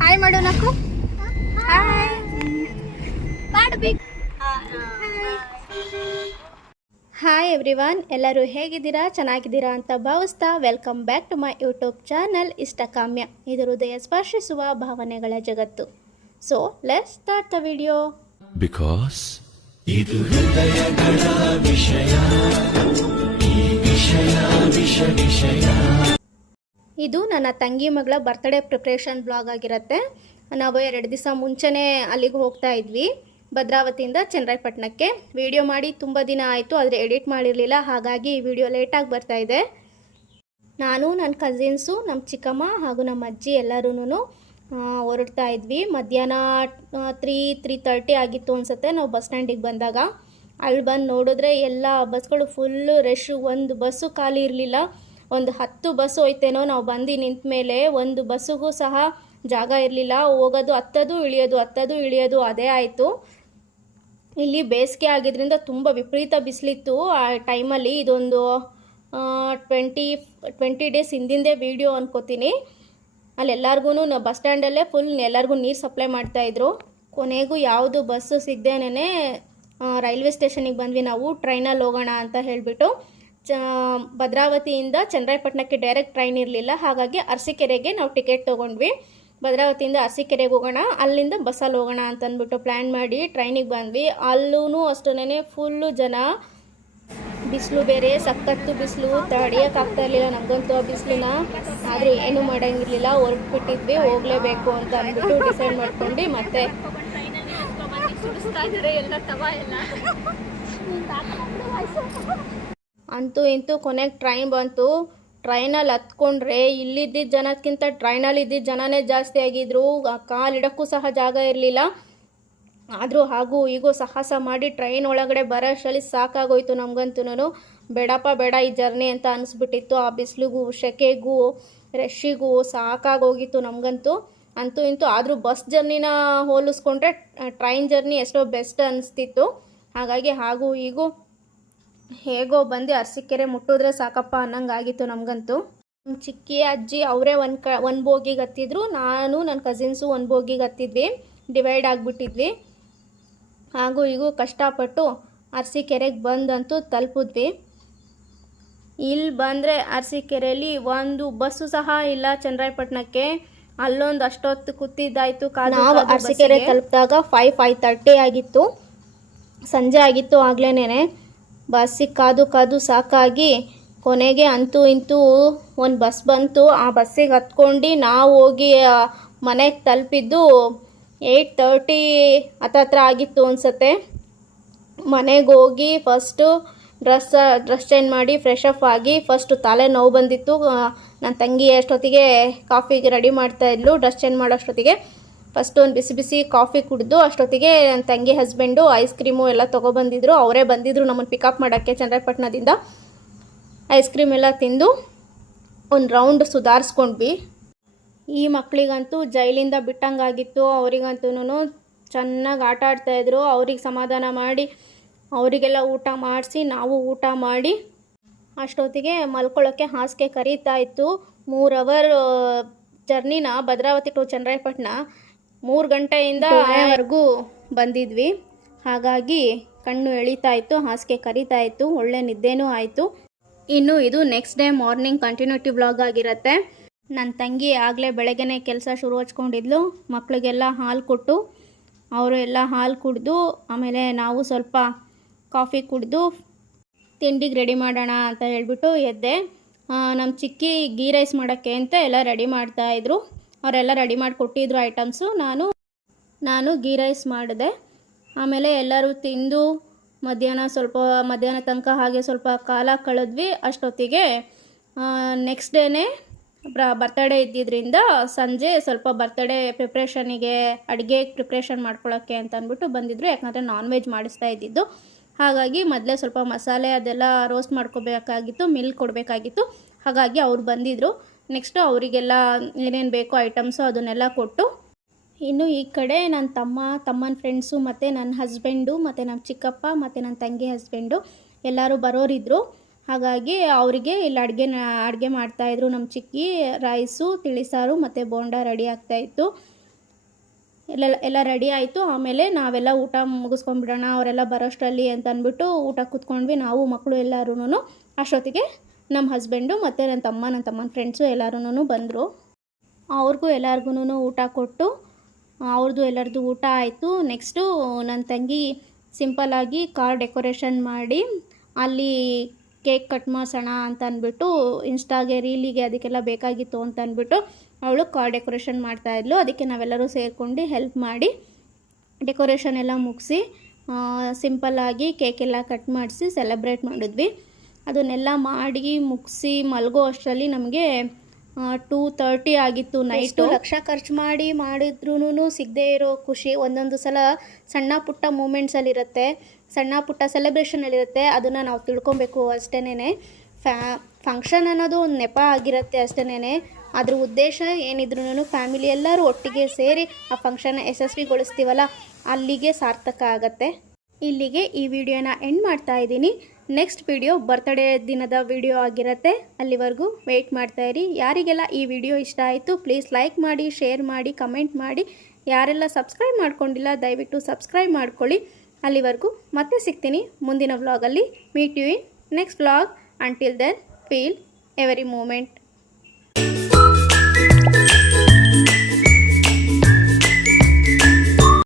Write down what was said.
Hi ಮಾಡು ನಕ್ಕು. Hi ಮಾಡಬೇಕು. ಹಾಯ್ ಎವ್ರಿವನ್, ಎಲ್ಲರೂ ಹೇಗಿದ್ದೀರಾ? ಚೆನ್ನಾಗಿದ್ದೀರಾ ಅಂತ ಭಾವಿಸ್ತಾ welcome back to my YouTube channel Ishtakamya. ಇದು ಹೃದಯ ಸ್ಪರ್ಶಿಸುವ ಭಾವನೆಗಳ ಜಗತ್ತು. So let's start the video. Because ಇದು ಹೃದಯಗಳ ವಿಷಯ, ಈ ವಿಷಯ ವಿಷಯ. ಇದು ನನ್ನ ತಂಗಿ ಮಗಳ ಬರ್ತ್ಡೇ ಪ್ರಿಪ್ರೇಷನ್ ಬ್ಲಾಗ್ ಆಗಿರುತ್ತೆ. ನಾವು 2 ದಿವಸ ಮುಂಚೆನೇ ಅಲ್ಲಿಗೆ ಹೋಗ್ತಾ ಇದ್ವಿ, ಭದ್ರಾವತಿಯಿಂದ ಚನ್ನರಾಯಪಟ್ಟಣಕ್ಕೆ. ವಿಡಿಯೋ ಮಾಡಿ ತುಂಬ ದಿನ ಆಯಿತು, ಆದರೆ ಎಡಿಟ್ ಮಾಡಿರಲಿಲ್ಲ, ಹಾಗಾಗಿ ವಿಡಿಯೋ ಲೇಟಾಗಿ ಬರ್ತಾ ಇದೆ. ನಾನು, ನನ್ನ ಕಸಿನ್ಸು, ನಮ್ಮ ಚಿಕ್ಕಮ್ಮ ಹಾಗೂ ನಮ್ಮ ಅಜ್ಜಿ ಎಲ್ಲರೂ ಹೊರಡ್ತಾ ಇದ್ವಿ. ಮಧ್ಯಾಹ್ನ 3:30 ಆಗಿತ್ತು ಅನಿಸುತ್ತೆ ನಾವು ಬಸ್ ಸ್ಟ್ಯಾಂಡಿಗೆ ಬಂದಾಗ. ಅಲ್ಲಿ ಬಂದು ನೋಡಿದ್ರೆ ಎಲ್ಲ ಬಸ್ಗಳು ಫುಲ್ಲು ರಶ್ಶು, ಒಂದು ಬಸ್ಸು ಖಾಲಿ ಇರಲಿಲ್ಲ. ಒಂದು 10 ಬಸ್ಸು ಹೋಯ್ತೇನೋ. ನಾವು ಬಂದು ನಿಂತ ಮೇಲೆ ಒಂದು ಬಸ್ಸಿಗೂ ಸಹ ಜಾಗ ಇರಲಿಲ್ಲ. ಹೋಗೋದು ಹತ್ತೋದು ಇಳಿಯೋದು ಅದೇ ಆಯಿತು. ಇಲ್ಲಿ ಬೇಸಿಗೆ ಆಗಿದ್ದರಿಂದ ತುಂಬ ವಿಪರೀತ ಬಿಸಿಲಿತ್ತು ಆ ಟೈಮಲ್ಲಿ. ಇದೊಂದು 20 ಡೇಸ್ ಹಿಂದಿಂದೆ ವಿಡಿಯೋ ಅನ್ಕೋತೀನಿ. ಅಲ್ಲಿ ಎಲ್ಲರಿಗೂ ಬಸ್ ಸ್ಟ್ಯಾಂಡಲ್ಲೇ ಫುಲ್ ಎಲ್ಲರಿಗೂ ನೀರು ಸಪ್ಲೈ ಮಾಡ್ತಾಯಿದ್ರು. ಕೊನೆಗೂ ಯಾವುದು ಬಸ್ಸು ಸಿಗದೇನೆ ರೈಲ್ವೆ ಸ್ಟೇಷನಿಗೆ ಬಂದ್ವಿ ನಾವು. ಟ್ರೈನಲ್ಲಿ ಹೋಗೋಣ ಅಂತ ಹೇಳಿಬಿಟ್ಟು. ಭದ್ರಾವತಿಯಿಂದ ಚನ್ನರಾಯಪಟ್ಟಣಕ್ಕೆ ಡೈರೆಕ್ಟ್ ಟ್ರೈನ್ ಇರಲಿಲ್ಲ, ಹಾಗಾಗಿ ಅರಸೀಕೆರೆಗೆ ನಾವು ಟಿಕೆಟ್ ತೊಗೊಂಡ್ವಿ. ಭದ್ರಾವತಿಯಿಂದ ಅರಸೀಕೆರೆಗೆ ಹೋಗೋಣ, ಅಲ್ಲಿಂದ ಬಸ್ಸಲ್ಲಿ ಹೋಗೋಣ ಅಂತ ಅಂದ್ಬಿಟ್ಟು ಪ್ಲ್ಯಾನ್ ಮಾಡಿ ಟ್ರೈನಿಗೆ ಬಂದ್ವಿ. ಅಲ್ಲೂ ಅಷ್ಟೇ ಫುಲ್ಲು ಜನ. ಬಿಸಿಲು ಬೇರೆ, ಸಖತ್ತು ಬಿಸಿಲು, ತಡೆಯೋಕ್ಕಾಗ್ತಾ ಇರಲಿಲ್ಲ ನಮಗಂತೂ ಆ ಬಿಸಿಲನ್ನ. ಆದರೂ ಏನೂ ಮಾಡೋಂಗಿರಲಿಲ್ಲ, ಹೊರಟ್ಬಿಟ್ಟಿದ್ವಿ, ಹೋಗಲೇಬೇಕು ಅಂತ ಅಂದ್ಬಿಟ್ಟು ಡಿಸೈಡ್ ಮಾಡ್ಕೊಂಡು ಮತ್ತೆ ಅಂತೂ ಇಂತೂ ಕೊನೆಗೆ ಟ್ರೈನ್ ಬಂತು. ಟ್ರೈನಲ್ಲಿ ಹತ್ಕೊಂಡ್ರೆ ಇಲ್ಲಿದ್ದ ಜನಕ್ಕಿಂತ ಟ್ರೈನಲ್ಲಿ ಇದ್ದಿದ್ದ ಜನನೇ ಜಾಸ್ತಿ ಆಗಿದ್ರು. ಕಾಲಿಡೋಕ್ಕೂ ಸಹ ಜಾಗ ಇರಲಿಲ್ಲ. ಆದರೂ ಹಾಗೂ ಹೀಗೂ ಸಾಹಸ ಮಾಡಿ ಟ್ರೈನ್ ಒಳಗಡೆ ಬರೋಷ್ಟರಲ್ಲಿ ಸಾಕಾಗೋಯ್ತು ನಮಗಂತೂ. ಬೇಡಪ್ಪ ಬೇಡ ಈ ಜರ್ನಿ ಅಂತ ಅನಿಸ್ಬಿಟ್ಟಿತ್ತು. ಆ ಬಿಸಿಲಿಗೂ ಸೆಕೆಗೂ ರಶ್ಶಿಗೂ ಸಾಕಾಗೋಗಿತ್ತು ನಮಗಂತೂ. ಅಂತೂ ಇಂತೂ ಆದರೂ ಬಸ್ ಜರ್ನಿನ ಹೋಲಿಸ್ಕೊಂಡ್ರೆ ಟ್ರೈನ್ ಜರ್ನಿ ಎಷ್ಟೋ ಬೆಸ್ಟ್ ಅನಿಸ್ತಿತ್ತು. ಹಾಗಾಗಿ ಹಾಗೂ ಹೀಗೂ ಹೇಗೋ ಬಂದು ಅರಸೀಕೆರೆ ಮುಟ್ಟಿದ್ರೆ ಸಾಕಪ್ಪ ಅನ್ನಂಗಾಗಿತ್ತು ನಮಗಂತೂ. ನಮ್ಮ ಚಿಕ್ಕಿ ಅಜ್ಜಿ ಅವರೇ ಒಂದು ಬೋಗಿಗೆ ಹತ್ತಿದ್ರು, ನಾನು ನನ್ನ ಕಸಿನ್ಸು ಒಂದು ಬೋಗಿಗೆ ಹತ್ತಿದ್ವಿ, ಡಿವೈಡ್ ಆಗಿಬಿಟ್ಟಿದ್ವಿ. ಹಾಗೂ ಹೀಗೂ ಕಷ್ಟಪಟ್ಟು ಅರಸೀಕೆರೆಗೆ ಬಂದಂತೂ ತಲುಪಿದ್ವಿ. ಇಲ್ಲಿ ಬಂದರೆ ಅರಸೀಕೆರೆಯಲ್ಲಿ ಒಂದು ಬಸ್ಸು ಸಹ ಇಲ್ಲ ಚನ್ನರಾಯಪಟ್ಟಣಕ್ಕೆ. ಅಲ್ಲೊಂದು ಅಷ್ಟೊತ್ತು ಕೂತಿದ್ದಾಯಿತು. ನಾವು ಅರಸೀಕೆರೆ ತಲುಪಿದಾಗ 5:30 ಆಗಿತ್ತು, ಸಂಜೆ ಆಗಿತ್ತು ಆಗ್ಲೇನೆ. ಬಸ್ಸಿಗೆ ಕಾದು ಸಾಕಾಗಿ ಕೊನೆಗೆ ಅಂತೂ ಇಂತೂ ಒಂದು ಬಸ್ ಬಂತು. ಆ ಬಸ್ಸಿಗೆ ಹತ್ಕೊಂಡು ನಾವು ಹೋಗಿ ಮನೆಗೆ ತಲುಪಿದ್ದು 8:30 ಹತ್ರ ಆಗಿತ್ತು ಅನಿಸುತ್ತೆ. ಮನೆಗೆ ಹೋಗಿ ಫಸ್ಟು ಡ್ರೆಸ್ ಚೇಂಜ್ ಮಾಡಿ ಫ್ರೆಶ್ ಅಪ್ ಆಗಿ, ಫಸ್ಟು ತಲೆ ನೋವು ಬಂದಿತ್ತು. ನನ್ನ ತಂಗಿ ಅಷ್ಟೊತ್ತಿಗೆ ಕಾಫಿಗೆ ರೆಡಿ ಮಾಡ್ತಾಯಿದ್ಲು. ಡ್ರೆಸ್ ಚೇಂಜ್ ಮಾಡೋಷ್ಟೊತ್ತಿಗೆ ಫಸ್ಟು ಒಂದು ಬಿಸಿ ಕಾಫಿ ಕುಡಿದು ಅಷ್ಟೊತ್ತಿಗೆ ನನ್ನ ತಂಗಿ ಹಸ್ಬೆಂಡು ಐಸ್ ಕ್ರೀಮು ಎಲ್ಲ ತೊಗೊಬಂದಿದ್ರು. ಅವರೇ ಬಂದಿದ್ದರು ನಮ್ಮನ್ನು ಪಿಕಪ್ ಮಾಡೋಕ್ಕೆ ಚನ್ನರಾಯಪಟ್ಟಣದಿಂದ. ಐಸ್ ಕ್ರೀಮ್ ಎಲ್ಲ ತಿಂದು ಒಂದು ರೌಂಡ್ ಸುಧಾರಿಸ್ಕೊಂಡ್ವಿ. ಈ ಮಕ್ಕಳಿಗಂತೂ ಜೈಲಿಂದ ಬಿಟ್ಟಂಗಾಗಿತ್ತು. ಅವರಿಗಂತೂ ಚೆನ್ನಾಗಿ ಆಟ ಆಡ್ತಾಯಿದ್ರು. ಅವ್ರಿಗೆ ಸಮಾಧಾನ ಮಾಡಿ ಅವರಿಗೆಲ್ಲ ಊಟ ಮಾಡಿಸಿ ನಾವು ಊಟ ಮಾಡಿ ಅಷ್ಟೊತ್ತಿಗೆ ಮಲ್ಕೊಳ್ಳೋಕ್ಕೆ ಹಾಸಿಗೆ ಕರೀತಾ ಇತ್ತು. 3 ಅವರ್ ಜರ್ನಿನ ಭದ್ರಾವತಿ ಟು ಚನ್ನರಾಯಪಟ್ಟಣ 3 ಗಂಟೆಯಿಂದ ವರೆಗೂ ಬಂದಿದ್ವಿ. ಹಾಗಾಗಿ ಕಣ್ಣು ಎಳಿತಾ ಇತ್ತು, ಹಾಸಿಗೆ ಕರೀತಾ ಇತ್ತು, ಒಳ್ಳೆ ನಿದ್ದೆನೂ ಆಯಿತು. ಇನ್ನು ಇದು next day morning continuity blog ಆಗಿರುತ್ತೆ. ನನ್ನ ತಂಗಿ ಆಗಲೇ ಬೆಳಗ್ಗೆನೇ ಕೆಲಸ ಶುರು ಹಚ್ಕೊಂಡಿದ್ಲು. ಮಕ್ಕಳಿಗೆಲ್ಲ ಹಾಲು ಕೊಟ್ಟು ಅವರು ಎಲ್ಲ ಹಾಲು ಕುಡಿದು ಆಮೇಲೆ ನಾವು ಸ್ವಲ್ಪ ಕಾಫಿ ಕುಡಿದು ತಿಂಡಿಗೆ ರೆಡಿ ಮಾಡೋಣ ಅಂತ ಹೇಳ್ಬಿಟ್ಟು ಎದ್ದೆ. ನಮ್ಮ ಚಿಕ್ಕಿ ಗೀ ರೈಸ್ ಮಾಡೋಕ್ಕೆ ಅಂತ ಎಲ್ಲ ರೆಡಿ ಮಾಡ್ತಾಯಿದ್ರು. ಅವರೆಲ್ಲ ರೆಡಿ ಮಾಡಿ ಕೊಟ್ಟಿದ್ರು ಐಟಮ್ಸು. ನಾನು ಗೀ ರೈಸ್ ಮಾಡಿದೆ. ಆಮೇಲೆ ಎಲ್ಲರೂ ತಿಂದು ಮಧ್ಯಾಹ್ನ ತನಕ ಹಾಗೆ ಸ್ವಲ್ಪ ಕಾಲ ಕಳೆದ್ವಿ. ಅಷ್ಟೊತ್ತಿಗೆ ನೆಕ್ಸ್ಟ್ ಡೇನೇ ಬರ್ತಡೇ ಇದ್ದಿದ್ದರಿಂದ ಸಂಜೆ ಸ್ವಲ್ಪ ಬರ್ತಡೇ ಪ್ರಿಪ್ರೇಷನಿಗೆ ಅಡುಗೆ ಪ್ರಿಪ್ರೇಷನ್ ಮಾಡ್ಕೊಳ್ಳೋಕ್ಕೆ ಅಂತ ಅಂದ್ಬಿಟ್ಟು ಬಂದಿದ್ದರು. ಯಾಕಂದರೆ ನಾನ್ ವೆಜ್ ಮಾಡಿಸ್ತಾ ಇದ್ದಿದ್ದು. ಹಾಗಾಗಿ ಮೊದಲೇ ಸ್ವಲ್ಪ ಮಸಾಲೆ ಅದೆಲ್ಲ ರೋಸ್ಟ್ ಮಾಡ್ಕೋಬೇಕಾಗಿತ್ತು, ಮಿಲ್ಕ್ ಕೊಡಬೇಕಾಗಿತ್ತು. ಹಾಗಾಗಿ ಅವ್ರು ಬಂದಿದ್ದರು. ನೆಕ್ಸ್ಟು ಅವರಿಗೆಲ್ಲ ಏನೇನು ಬೇಕೋ ಐಟಮ್ಸು ಅದನ್ನೆಲ್ಲ ಕೊಟ್ಟು, ಇನ್ನು ಈ ಕಡೆ ನನ್ನ ತಮ್ಮನ ಫ್ರೆಂಡ್ಸು ಮತ್ತು ನನ್ನ ಹಸ್ಬೆಂಡು ಮತ್ತು ನಮ್ಮ ಚಿಕ್ಕಪ್ಪ ಮತ್ತು ನನ್ನ ತಂಗಿ ಹಸ್ಬೆಂಡು ಎಲ್ಲರೂ ಬರೋರಿದ್ದರು. ಹಾಗಾಗಿ ಅವರಿಗೆ ಇಲ್ಲಿ ಅಡುಗೆ ಮಾಡ್ತಾಯಿದ್ರು. ನಮ್ಮ ಚಿಕ್ಕಿ ರೈಸು, ತಿಳಿಸಾರು ಮತ್ತು ಬೋಂಡ ರೆಡಿ ಆಗ್ತಾಯಿತ್ತು. ಎಲ್ಲ ರೆಡಿ ಆಯಿತು. ಆಮೇಲೆ ನಾವೆಲ್ಲ ಊಟ ಮುಗಿಸ್ಕೊಂಡ್ಬಿಡೋಣ ಅವರೆಲ್ಲ ಬರೋಷ್ಟರಲ್ಲಿ ಅಂತ ಅಂದ್ಬಿಟ್ಟು ಊಟ ಕೂತ್ಕೊಂಡ್ವಿ ನಾವು ಮಕ್ಕಳು ಎಲ್ಲರೂ. ಅಷ್ಟೊತ್ತಿಗೆ ನಮ್ಮ ಹಸ್ಬೆಂಡು ಮತ್ತು ನನ್ನ ತಮ್ಮನ ಫ್ರೆಂಡ್ಸು ಎಲ್ಲರೂ ಬಂದರು. ಅವ್ರಿಗೂ ಎಲ್ಲರಿಗೂ ಊಟ ಕೊಟ್ಟು ಅವ್ರದ್ದು ಎಲ್ಲರದ್ದು ಊಟ ಆಯಿತು. ನೆಕ್ಸ್ಟು ನನ್ನ ತಂಗಿ ಸಿಂಪಲ್ಲಾಗಿ ಕಾರ್ ಡೆಕೋರೇಷನ್ ಮಾಡಿ ಅಲ್ಲಿ ಕೇಕ್ ಕಟ್ ಮಾಡಿಸೋಣ ಅಂತ ಅಂದ್ಬಿಟ್ಟು ಇನ್ಸ್ಟಾಗೆ ರೀಲಿಗೆ ಅದಕ್ಕೆಲ್ಲ ಬೇಕಾಗಿತ್ತು ಅಂತ ಅಂದ್ಬಿಟ್ಟು ಅವಳು ಕಾರ್ ಡೆಕೋರೇಷನ್ ಮಾಡ್ತಾಯಿದ್ಲು. ಅದಕ್ಕೆ ನಾವೆಲ್ಲರೂ ಸೇರ್ಕೊಂಡು ಹೆಲ್ಪ್ ಮಾಡಿ ಡೆಕೋರೇಷನ್ ಎಲ್ಲ ಮುಗಿಸಿ ಸಿಂಪಲ್ಲಾಗಿ ಕೇಕೆಲ್ಲ ಕಟ್ ಮಾಡಿಸಿ ಸೆಲೆಬ್ರೇಟ್ ಮಾಡಿದ್ವಿ. ಅದನ್ನೆಲ್ಲ ಮಾಡಿ ಮುಗಿಸಿ ಮಲಗೋ ಅಷ್ಟರಲ್ಲಿ ನಮಗೆ 2:30 ಆಗಿತ್ತು ನೈಟು. ಲಕ್ಷ ಖರ್ಚು ಮಾಡಿದ್ರೂ ಸಿಗದೇ ಇರೋ ಖುಷಿ ಒಂದೊಂದು ಸಲ ಸಣ್ಣ ಪುಟ್ಟ ಮೂಮೆಂಟ್ಸಲ್ಲಿರುತ್ತೆ, ಸಣ್ಣ ಪುಟ್ಟ ಸೆಲೆಬ್ರೇಷನಲ್ಲಿರುತ್ತೆ. ಅದನ್ನು ನಾವು ತಿಳ್ಕೊಬೇಕು ಅಷ್ಟೇ. ಫಂಕ್ಷನ್ ಅನ್ನೋದು ಒಂದು ನೆಪ ಆಗಿರುತ್ತೆ ಅಷ್ಟೇ. ಅದ್ರ ಉದ್ದೇಶ ಏನಿದ್ರೂ ಫ್ಯಾಮಿಲಿ ಎಲ್ಲರೂ ಒಟ್ಟಿಗೆ ಸೇರಿ ಆ ಫಂಕ್ಷನ್ನ ಯಶಸ್ವಿಗೊಳಿಸ್ತೀವಲ್ಲ, ಅಲ್ಲಿಗೆ ಸಾರ್ಥಕ ಆಗತ್ತೆ. ಇಲ್ಲಿಗೆ ಈ ವಿಡಿಯೋನ ಎಂಡ್ ಮಾಡ್ತಾ ಇದ್ದೀನಿ. ನೆಕ್ಸ್ಟ್ ವಿಡಿಯೋ ಬರ್ತ್ಡೇ ದಿನದ ವಿಡಿಯೋ ಆಗಿರುತ್ತೆ. ಅಲ್ಲಿವರೆಗೂ ವೆಯ್ಟ್ ಮಾಡ್ತಾಯಿರಿ. ಯಾರಿಗೆಲ್ಲ ಈ ವಿಡಿಯೋ ಇಷ್ಟ ಆಯಿತು ಪ್ಲೀಸ್ ಲೈಕ್ ಮಾಡಿ, ಶೇರ್ ಮಾಡಿ, ಕಮೆಂಟ್ ಮಾಡಿ. ಯಾರೆಲ್ಲ ಸಬ್ಸ್ಕ್ರೈಬ್ ಮಾಡ್ಕೊಂಡಿಲ್ಲ ದಯವಿಟ್ಟು ಸಬ್ಸ್ಕ್ರೈಬ್ ಮಾಡ್ಕೊಳ್ಳಿ. ಅಲ್ಲಿವರೆಗೂ ಮತ್ತೆ ಸಿಗ್ತೀನಿ ಮುಂದಿನ ವ್ಲಾಗಲ್ಲಿ. Meet you in next vlog. Until then feel every moment.